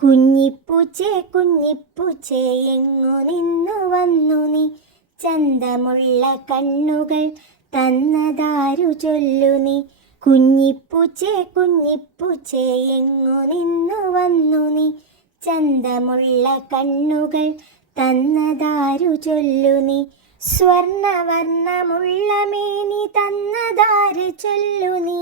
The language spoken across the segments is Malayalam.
കുഞ്ഞിപ്പൂച്ചേ കുഞ്ഞിപ്പൂച്ചേ എങ്ങു നിന്നു വന്നു നീ, ചന്തമുള്ള കണ്ണുകൾ തന്നതാരു ചൊല്ലു നീ. കുഞ്ഞിപ്പൂച്ചേ കുഞ്ഞിപ്പൂച്ചേ എങ്ങു നിന്നു വന്നു നീ, ചന്തമുള്ള കണ്ണുകൾ തന്നതാരു ചൊല്ലു നീ. സ്വർണവർണ്ണമുള്ള മേനി തന്നതാര് ചൊല്ലു നീ,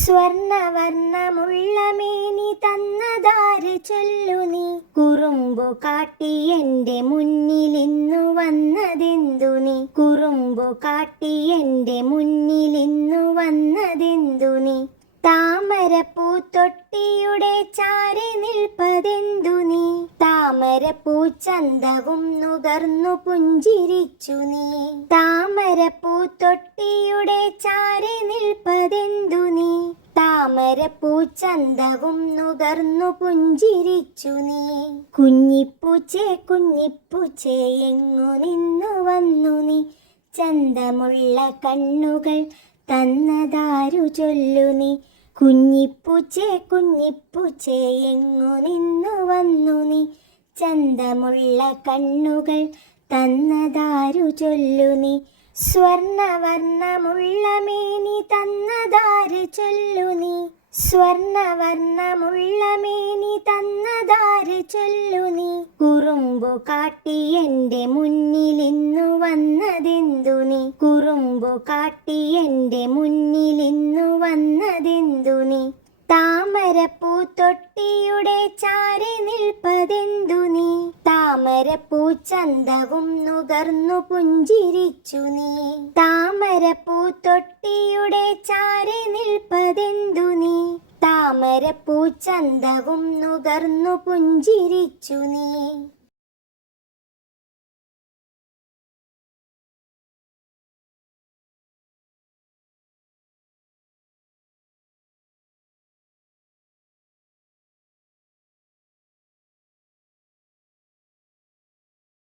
സ്വർണവർണ്ണമുള്ള മേനി തന്നതാര് ചൊല്ലു നീ. കുറുമ്പു കാട്ടി എൻ്റെ മുന്നിലിന്നു വന്നതെന്തു നീ, കുറുമ്പു കാട്ടി എൻ്റെ മുന്നിലിന്നു വന്നതെന്തു നീ. താമരപ്പൂത്തൊട്ടിയുടെ ചാരി നിൽപ്പതെന്തു നീ, താമരപ്പൂച്ചന്തവും നുകർന്നു പുഞ്ചിരിച്ചു നീ. താമരപ്പൂത്തൊട്ടിയുടെ ചാരി നിൽപ്പതെന്തു നീ, താമരപ്പൂച്ചന്തവും നുകർന്നു പുഞ്ചിരിച്ചു നീ. കുഞ്ഞിപ്പൂച്ചേ കുഞ്ഞിപ്പൂച്ചേ എങ്ങു നിന്നു വന്നു നീ, ചന്തമുള്ള കണ്ണുകൾ തന്നതാരു ചൊല്ലു നീ. കുഞ്ഞിപ്പൂച്ചേ കുഞ്ഞിപ്പൂച്ചേ എങ്ങു നിന്നു വന്നു നീ, ചന്തമുള്ള കണ്ണുകൾ തന്നതാരു ചൊല്ലു നീ. സ്വർണവർണ്ണമുള്ള മേനി തന്നതാര് ചൊല്ലു നീ, സ്വർണവർണ്ണമുള്ള മേനി തന്നതാര് ചൊല്ലു നീ. കുറുമ്പു കാട്ടി എൻ്റെ മുന്നിലിന്നു വന്നതെന്തു നീ, കുറുമ്പു കാട്ടി എൻ്റെ മുന്നിലിന്നു വന്നതെന്തു നീ. താമരപ്പൂത്തൊട്ടിയുടെ ചാരി നിൽപ്പതെന്തു നീ, താമരപ്പൂച്ചന്തവും നുകർന്നു പുഞ്ചിരിച്ചു നീ. താമരപ്പൂത്തൊട്ടിയുടെ ചാരി നിൽപ്പതെന്തു നീ, താമരപ്പൂച്ചന്തവും നുകർന്നു പുഞ്ചിരിച്ചു നീ.